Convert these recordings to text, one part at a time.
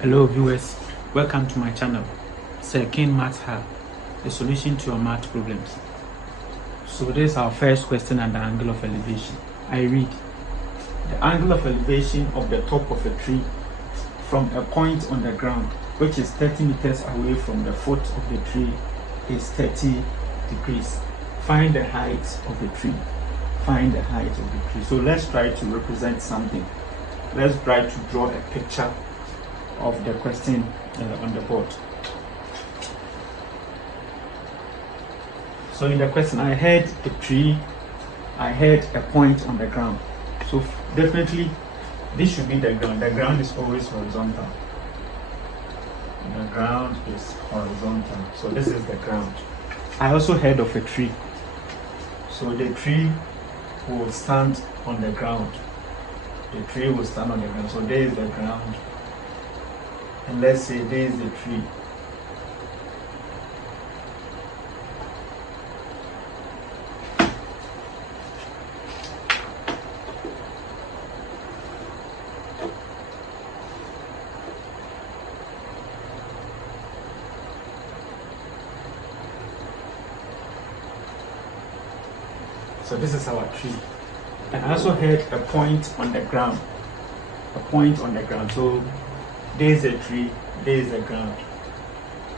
Hello viewers, welcome to my channel, Sir King Math Hub, the solution to your math problems. So this is our first question at the angle of elevation. I read, the angle of elevation of the top of a tree from a point on the ground, which is 30 meters away from the foot of the tree, is 30 degrees. Find the height of the tree. Find the height of the tree. So let's try to represent something. Let's try to draw a picture of the question on the board. So in the question, I had a tree, I had a point on the ground. So definitely this should be the ground. The ground is always horizontal. The ground is horizontal. So this is the ground. I also heard of a tree. So the tree will stand on the ground. The tree will stand on the ground. So there is the ground. And let's say there is a tree. So this is our tree. And I also had a point on the ground. A point on the ground. So there is a tree, there is a ground.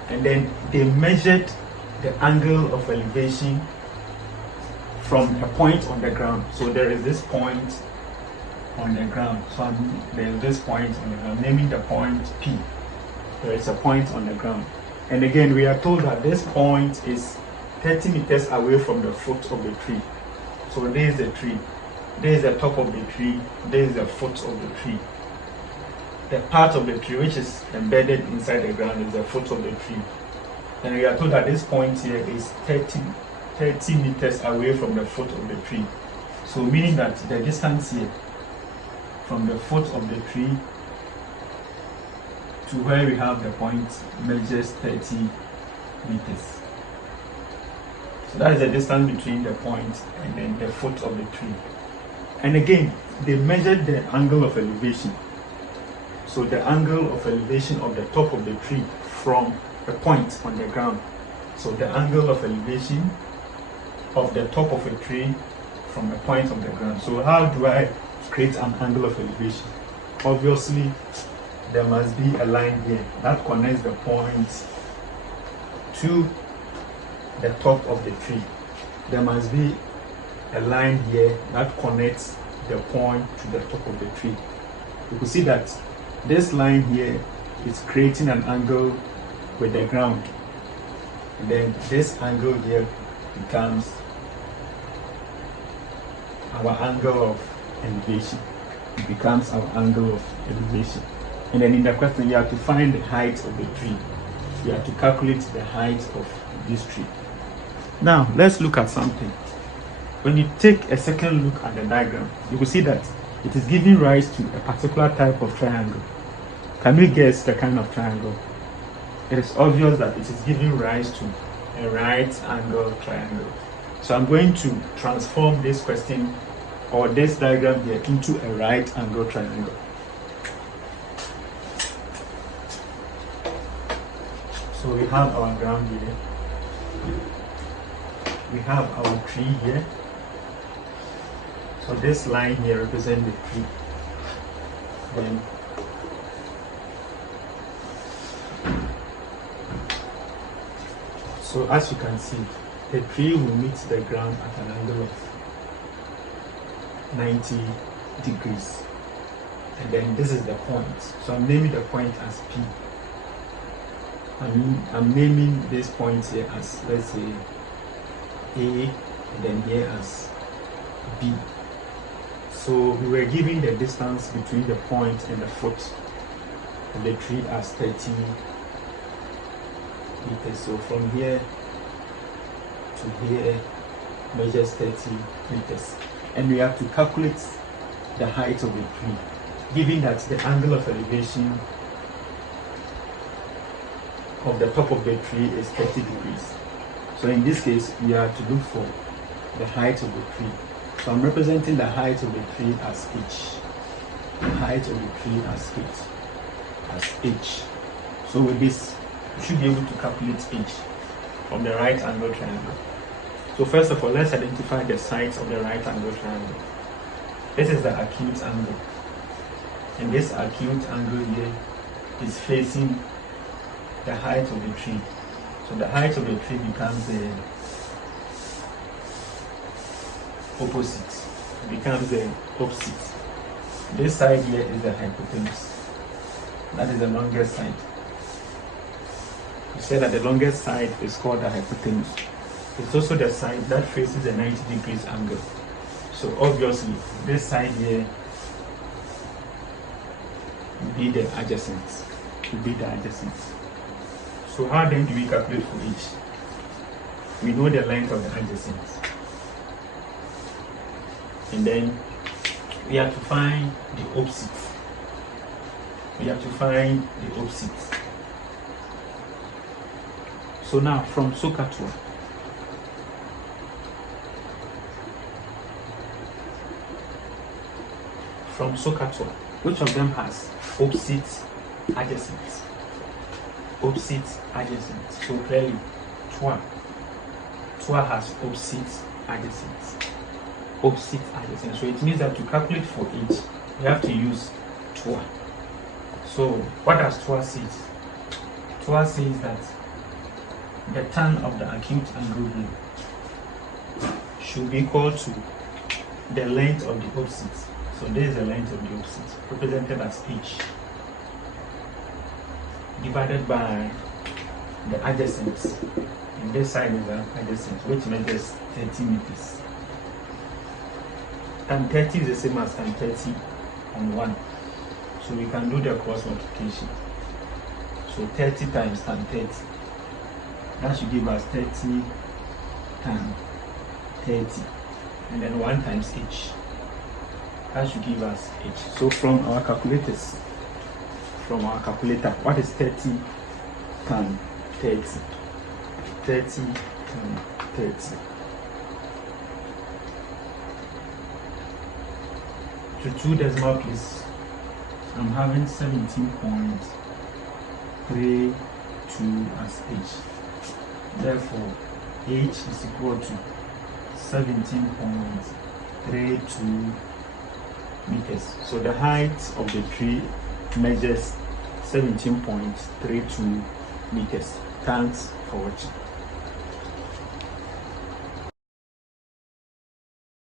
And then they measured the angle of elevation from a point on the ground. So there is this point on the ground. So there is this point on the ground, naming the point P. There is a point on the ground. And again, we are told that this point is 30 meters away from the foot of the tree. So there is the tree. There is the top of the tree. There is the foot of the tree. The part of the tree which is embedded inside the ground is the foot of the tree. And we are told that this point here is 30 meters away from the foot of the tree. So meaning that the distance here from the foot of the tree to where we have the point measures 30 meters. So that is the distance between the point and then the foot of the tree. And again, they measured the angle of elevation. So the angle of elevation of the top of the tree from a point on the ground. So the angle of elevation of the top of a tree from a point on the ground. So how do I create an angle of elevation? Obviously, there must be a line here that connects the point to the top of the tree. There must be a line here that connects the point to the top of the tree. You can see that this line here is creating an angle with the ground. And then this angle here becomes our angle of elevation. It becomes our angle of elevation. And then in the question, you have to find the height of the tree. You have to calculate the height of this tree. Now, let's look at something. When you take a second look at the diagram, you will see that it is giving rise to a particular type of triangle. Can we guess the kind of triangle? It is obvious that it is giving rise to a right angle triangle. So I'm going to transform this question or this diagram here into a right angle triangle. So we have our ground here. We have our tree here. So this line here represents the tree. Then so as you can see, the tree will meet the ground at an angle of 90 degrees. And then this is the point. So I'm naming the point as P. I'm naming this point here as, let's say, A, and then here as B. So we were given the distance between the point and the foot of the tree as 30 meters. So from here to here measures 30 meters. And we have to calculate the height of the tree, given that the angle of elevation of the top of the tree is 30 degrees. So in this case, we have to look for the height of the tree. So I'm representing the height of the tree as h. The height of the tree as h. As h. So with this, you should be able to calculate h from the right angle triangle. So first of all, let's identify the sides of the right angle triangle. This is the acute angle, and this acute angle here is facing the height of the tree. So the height of the tree becomes the opposite. It becomes the opposite. This side here is the hypotenuse. That is the longest side. We say that the longest side is called the hypotenuse. It's also the side that faces the 90 degrees angle. So obviously, this side here will be the adjacent. So how then do we calculate for each? We know the length of the adjacent. And then we have to find the opposite. So now from SOHCAHTOA, which of them has opposite adjacent? So clearly, TOA has opposite adjacent. So it means that to calculate for each, we have to use TOA. So what does TOA say? TOA says that the tan of the acute angle here should be equal to the length of the opposite. So this is the length of the opposite, represented as h, divided by the adjacent. And this side is the adjacent, which measures 30 meters. Tan 30 is the same as tan 30 on 1. So we can do the cross multiplication. So 30 times tan 30. That should give us 30 tan 30. And then 1 times h. That should give us h. So from our calculator, what is 30 tan 30? 30 tan 30. To 2 decimal place, I'm having 17.32 as h. Therefore, h is equal to 17.32 meters. So the height of the tree measures 17.32 meters. Thanks for watching.